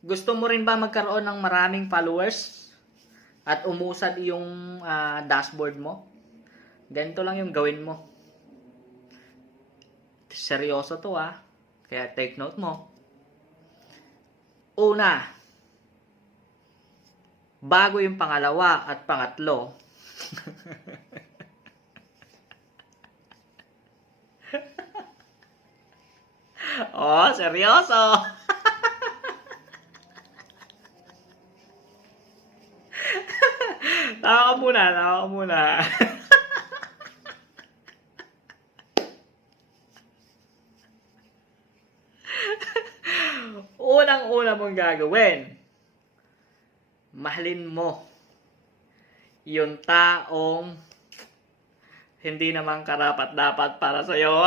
Gusto mo rin ba magkaroon ng maraming followers at umusad yung dashboard mo? Ganito lang yung gawin mo. Seryoso to kaya take note mo. Una, bago yung pangalawa at pangatlo, oh, seryoso. Tawa ka muna. Unang-una mong gagawin, mahalin mo yung taong hindi naman karapat-dapat para sa'yo.